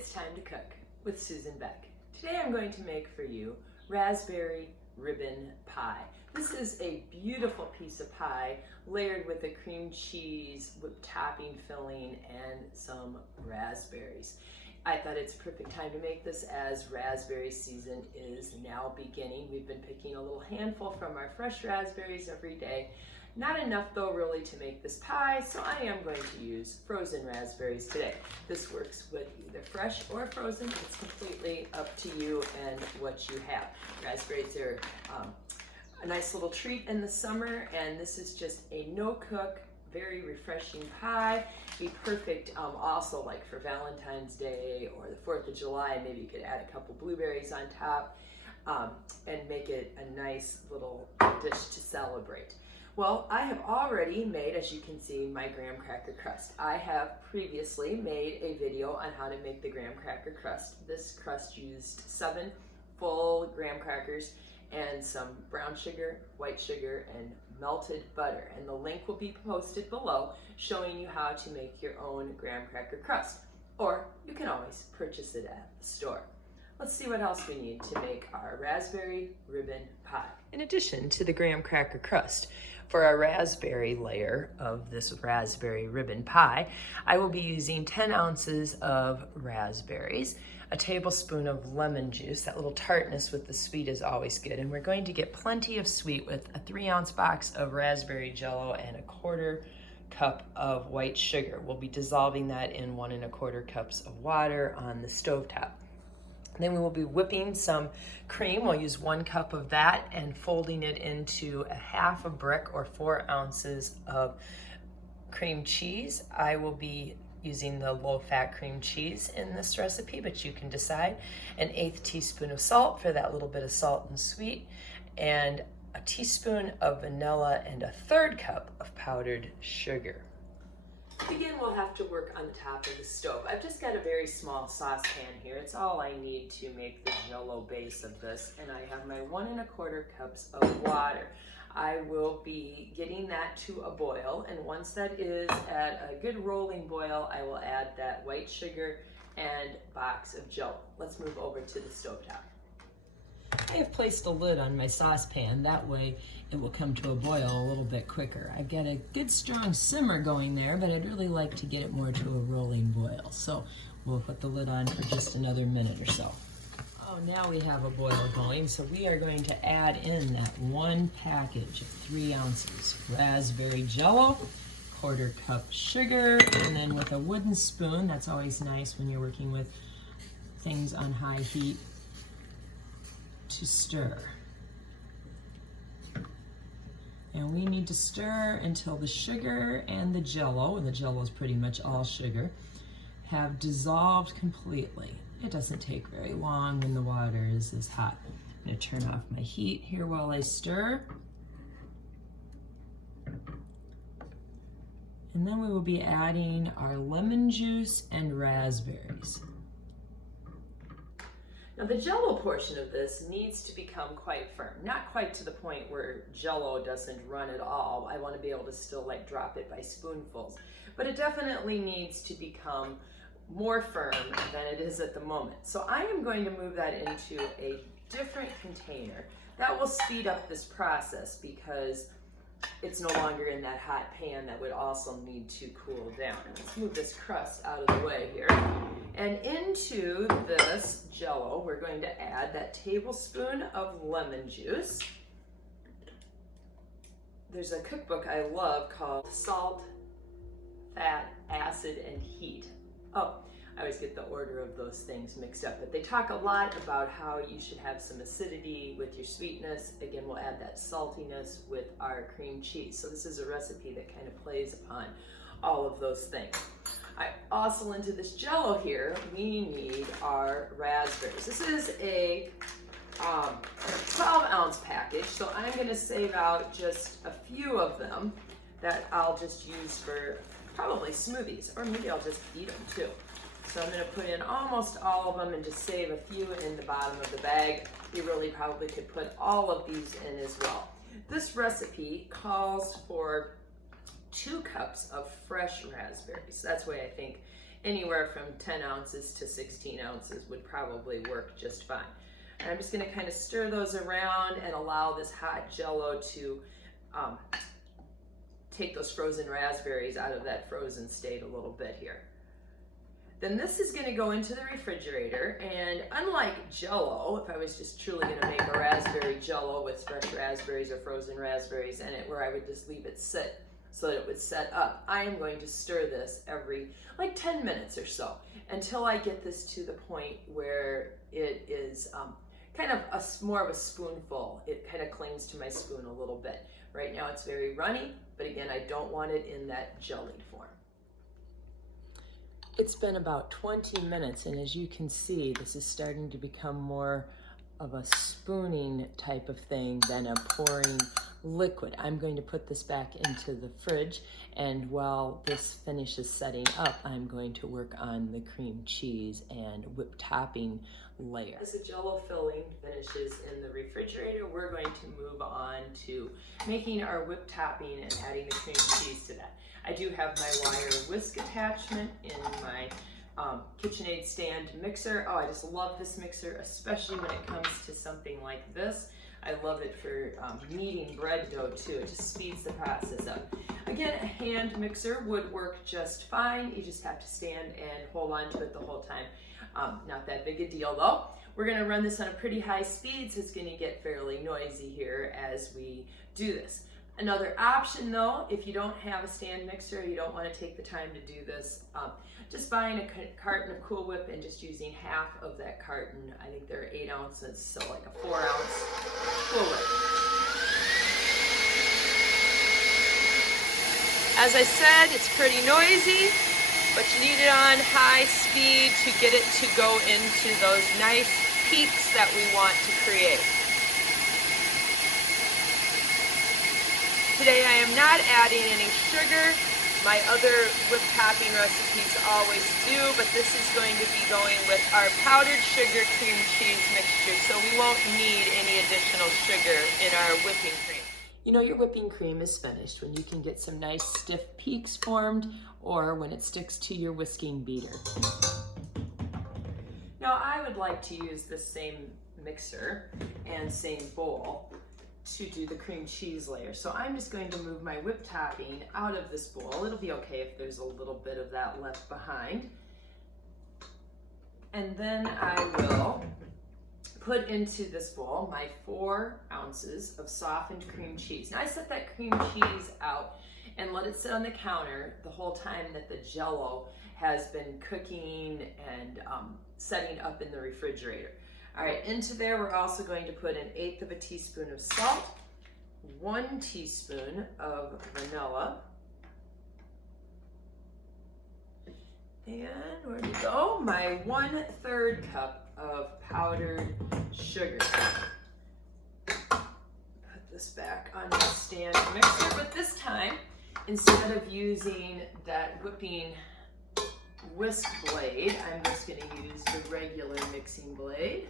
It's time to cook with Susan Beck. Today I'm going to make for you raspberry ribbon pie. This is a beautiful piece of pie layered with a cream cheese with topping, filling, and some raspberries. I thought it's a perfect time to make this as raspberry season is now beginning. We've been picking a little handful from our fresh raspberries every day. Not enough though really to make this pie, so I am going to use frozen raspberries today. This works with either fresh or frozen. It's completely up to you and what you have. Raspberries are a nice little treat in the summer, and this is just a no-cook, very refreshing pie. Be perfect also like for Valentine's Day or the 4th of July. Maybe you could add a couple blueberries on top and make it a nice little dish to celebrate. Well, I have already made, as you can see, my graham cracker crust. I have previously made a video on how to make the graham cracker crust. This crust used 7 full graham crackers and some brown sugar, white sugar, and melted butter. And the link will be posted below showing you how to make your own graham cracker crust. Or you can always purchase it at the store. Let's see what else we need to make our raspberry ribbon pie. In addition to the graham cracker crust, for our raspberry layer of this raspberry ribbon pie, I will be using 10 ounces of raspberries, a tablespoon of lemon juice. That little tartness with the sweet is always good. And we're going to get plenty of sweet with a 3-ounce box of raspberry Jello and a 1/4 cup of white sugar. We'll be dissolving that in 1 1/4 cups of water on the stovetop. Then we will be whipping some cream. We'll use 1 cup of that and folding it into a 1/2 brick or 4 ounces of cream cheese. I will be using the low-fat cream cheese in this recipe, but you can decide. An 1/8 teaspoon of salt for that little bit of salt and sweet, and a teaspoon of vanilla and a 1/3 cup of powdered sugar. To begin, we'll have to work on the top of the stove. I've just got a very small saucepan here. It's all I need to make the Jello base of this, and I have my 1 1/4 cups of water. I will be getting that to a boil, and once that is at a good rolling boil, I will add that white sugar and box of Jello. Let's move over to the stovetop. I have placed a lid on my saucepan. That way it will come to a boil a little bit quicker. I've got a good strong simmer going there, but I'd really like to get it more to a rolling boil. So we'll put the lid on for just another minute or so. Oh, now we have a boil going, so we are going to add in that 1 package of 3 ounces raspberry Jello, 1/4 cup sugar, and then with a wooden spoon, that's always nice when you're working with things on high heat, to stir. And we need to stir until the sugar and the Jello is pretty much all sugar, have dissolved completely. It doesn't take very long when the water is this hot. I'm going to turn off my heat here while I stir. And then we will be adding our lemon juice and raspberries. Now the Jello portion of this needs to become quite firm. Not quite to the point where Jello doesn't run at all. I want to be able to still like drop it by spoonfuls. But it definitely needs to become more firm than it is at the moment. So I am going to move that into a different container. That will speed up this process because it's no longer in that hot pan that would also need to cool down. Let's move this crust out of the way here. And into this Jello, we're going to add that tablespoon of lemon juice. There's a cookbook I love called Salt, Fat, Acid, and Heat. Oh, I always get the order of those things mixed up, but they talk a lot about how you should have some acidity with your sweetness. Again, we'll add that saltiness with our cream cheese. So this is a recipe that kind of plays upon all of those things. Also into this Jello here, we need our raspberries. This is a 12-ounce package, so I'm going to save out just a few of them that I'll just use for probably smoothies, or maybe I'll just eat them too. So I'm going to put in almost all of them and just save a few in the bottom of the bag. You really probably could put all of these in as well. This recipe calls for 2 cups of fresh raspberries. That's why I think Anywhere from 10 ounces to 16 ounces would probably work just fine. And I'm just gonna kind of stir those around and allow this hot Jello to take those frozen raspberries out of that frozen state a little bit here. Then this is gonna go into the refrigerator, and unlike Jello, if I was just truly gonna make a raspberry Jello with fresh raspberries or frozen raspberries in it, where I would just leave it sit so that it would set up, I am going to stir this every like 10 minutes or so until I get this to the point where it is kind of more of a spoonful. It kind of clings to my spoon a little bit. Right now it's very runny, but again, I don't want it in that jellied form. It's been about 20 minutes, and as you can see, this is starting to become more of a spooning type of thing than a pouring liquid. I'm going to put this back into the fridge, and while this finishes setting up, I'm going to work on the cream cheese and whipped topping layer. As the Jello filling finishes in the refrigerator, we're going to move on to making our whipped topping and adding the cream cheese to that. I do have my wire whisk attachment in my KitchenAid stand mixer. Oh, I just love this mixer, especially when it comes to something like this. I love it for kneading bread dough too. It just speeds the process up. Again, a hand mixer would work just fine. You just have to stand and hold on to it the whole time. Not that big a deal though. We're gonna run this on a pretty high speed, so it's gonna get fairly noisy here as we do this. Another option though, if you don't have a stand mixer, you don't want to take the time to do this, just buying a carton of Cool Whip and just using half of that carton. I think they're 8 ounces, so like a 4 ounce Cool Whip. As I said, it's pretty noisy, but you need it on high speed to get it to go into those nice peaks that we want to create. Today I am not adding any sugar. My other whipped topping recipes always do, but this is going to be going with our powdered sugar cream cheese mixture, so we won't need any additional sugar in our whipping cream. You know your whipping cream is finished when you can get some nice stiff peaks formed, or when it sticks to your whisking beater. Now I would like to use this same mixer and same bowl to do the cream cheese layer. So I'm just going to move my whipped topping out of this bowl. It'll be okay if there's a little bit of that left behind. And then I will put into this bowl my 4 ounces of softened cream cheese. Now I set that cream cheese out and let it sit on the counter the whole time that the Jello has been cooking and setting up in the refrigerator. All right, into there we're also going to put 1/8 of a teaspoon of salt, 1 teaspoon of vanilla, and where'd it go? My 1/3 cup of powdered sugar. Put this back on my stand mixer, but this time, instead of using that whipping whisk blade, I'm just going to use the regular mixing blade.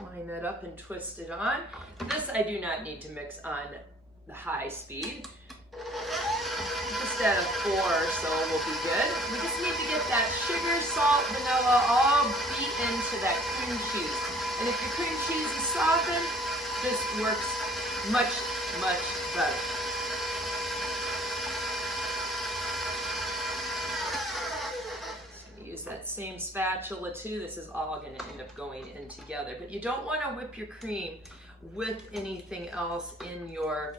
Line that up and twist it on. This I do not need to mix on the high speed. Just at a 4 or so will be good. We just need to get that sugar, salt, vanilla all beat into that cream cheese. And if your cream cheese is softened, this works much, much better. That same spatula too. This is all going to end up going in together, but you don't want to whip your cream with anything else in your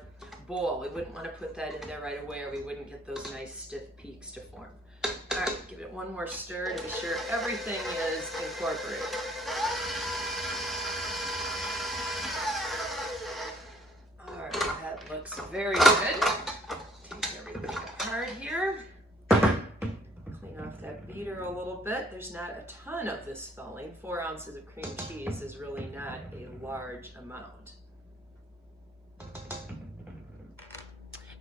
bowl. We wouldn't want to put that in there right away, or we wouldn't get those nice stiff peaks to form. All right, give it one more stir to be sure everything is incorporated. All right, that looks very good. Take everything apart here. Off that beater a little bit. There's not a ton of this filling. 4 ounces of cream cheese is really not a large amount.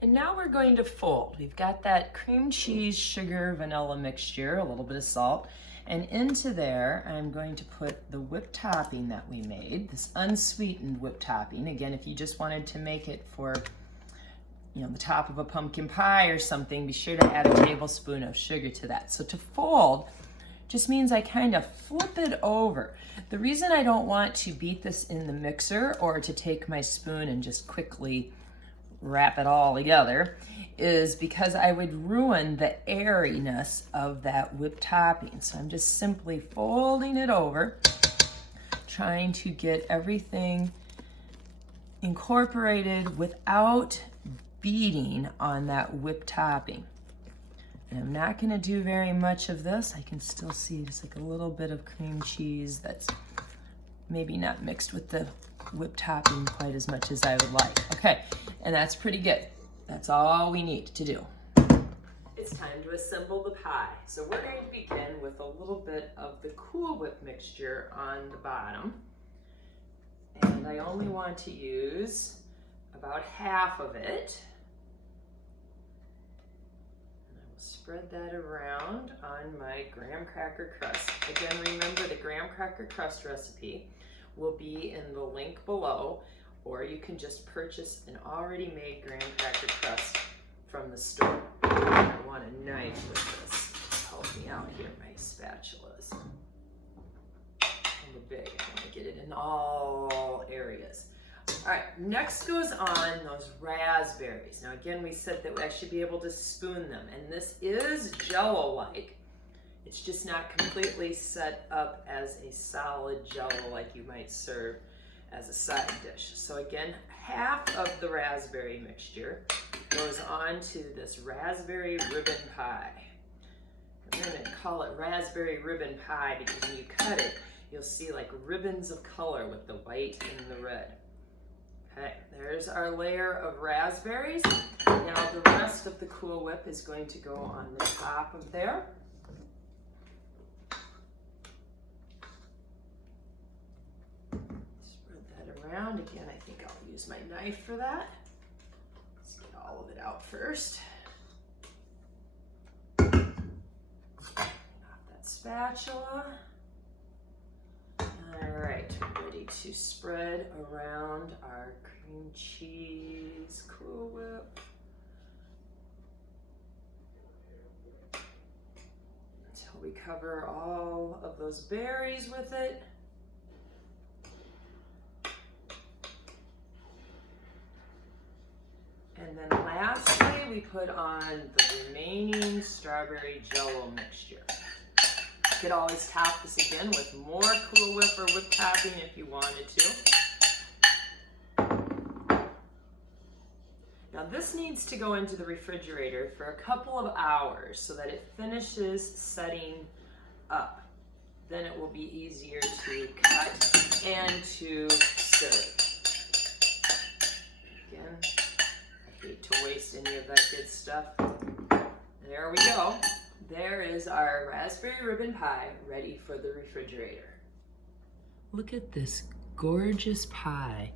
And now we're going to fold. We've got that cream cheese, sugar, vanilla mixture, a little bit of salt, and into there I'm going to put the whipped topping that we made, this unsweetened whipped topping. Again, if you just wanted to make it for the top of a pumpkin pie or something, be sure to add a tablespoon of sugar to that. So to fold, just means I kind of flip it over. The reason I don't want to beat this in the mixer or to take my spoon and just quickly wrap it all together is because I would ruin the airiness of that whipped topping. So I'm just simply folding it over, trying to get everything incorporated without beating on that whipped topping. And I'm not gonna do very much of this. I can still see just like a little bit of cream cheese that's maybe not mixed with the whipped topping quite as much as I would like. Okay, and that's pretty good. That's all we need to do. It's time to assemble the pie. So we're going to begin with a little bit of the Cool Whip mixture on the bottom. And I only want to use about half of it. Spread that around on my graham cracker crust. Again, remember the graham cracker crust recipe will be in the link below, or you can just purchase an already made graham cracker crust from the store. I want a knife with this. Help me out here, my spatulas. Kind of big, I want to get it in all areas. All right, next goes on those raspberries. Now again, we said that I should be able to spoon them, and this is Jello-like. It's just not completely set up as a solid Jello like you might serve as a side dish. So again, half of the raspberry mixture goes on to this raspberry ribbon pie. I'm gonna call it raspberry ribbon pie because when you cut it, you'll see like ribbons of color with the white and the red. Okay, there's our layer of raspberries. Now the rest of the Cool Whip is going to go on the top of there. Spread that around. Again, I think I'll use my knife for that. Let's get all of it out first. Off that spatula. All right, ready to spread around our cream cheese Cool Whip. Until we cover all of those berries with it. And then lastly, we put on the remaining strawberry Jello mixture. You could always top this again with more Cool Whip or whipped topping if you wanted to. Now this needs to go into the refrigerator for a couple of hours so that it finishes setting up. Then it will be easier to cut and to serve. Again, I hate to waste any of that good stuff. There we go. There is our raspberry ribbon pie ready for the refrigerator. Look at this gorgeous pie.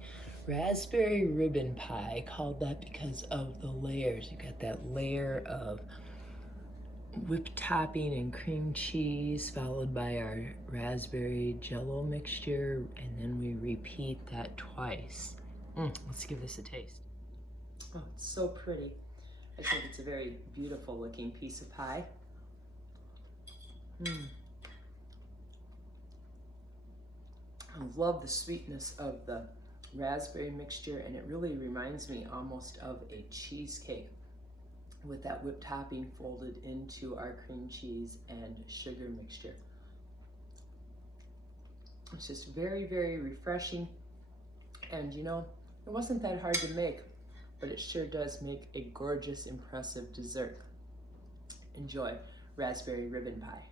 Raspberry ribbon pie, called that because of the layers. You got that layer of whipped topping and cream cheese followed by our raspberry Jello mixture, and then we repeat that twice. Let's give this a taste. Oh, it's so pretty. I think it's a very beautiful looking piece of pie. I love the sweetness of the raspberry mixture, and it really reminds me almost of a cheesecake with that whipped topping folded into our cream cheese and sugar mixture. It's just very, very refreshing, and you know, it wasn't that hard to make, but it sure does make a gorgeous, impressive dessert. Enjoy raspberry ribbon pie.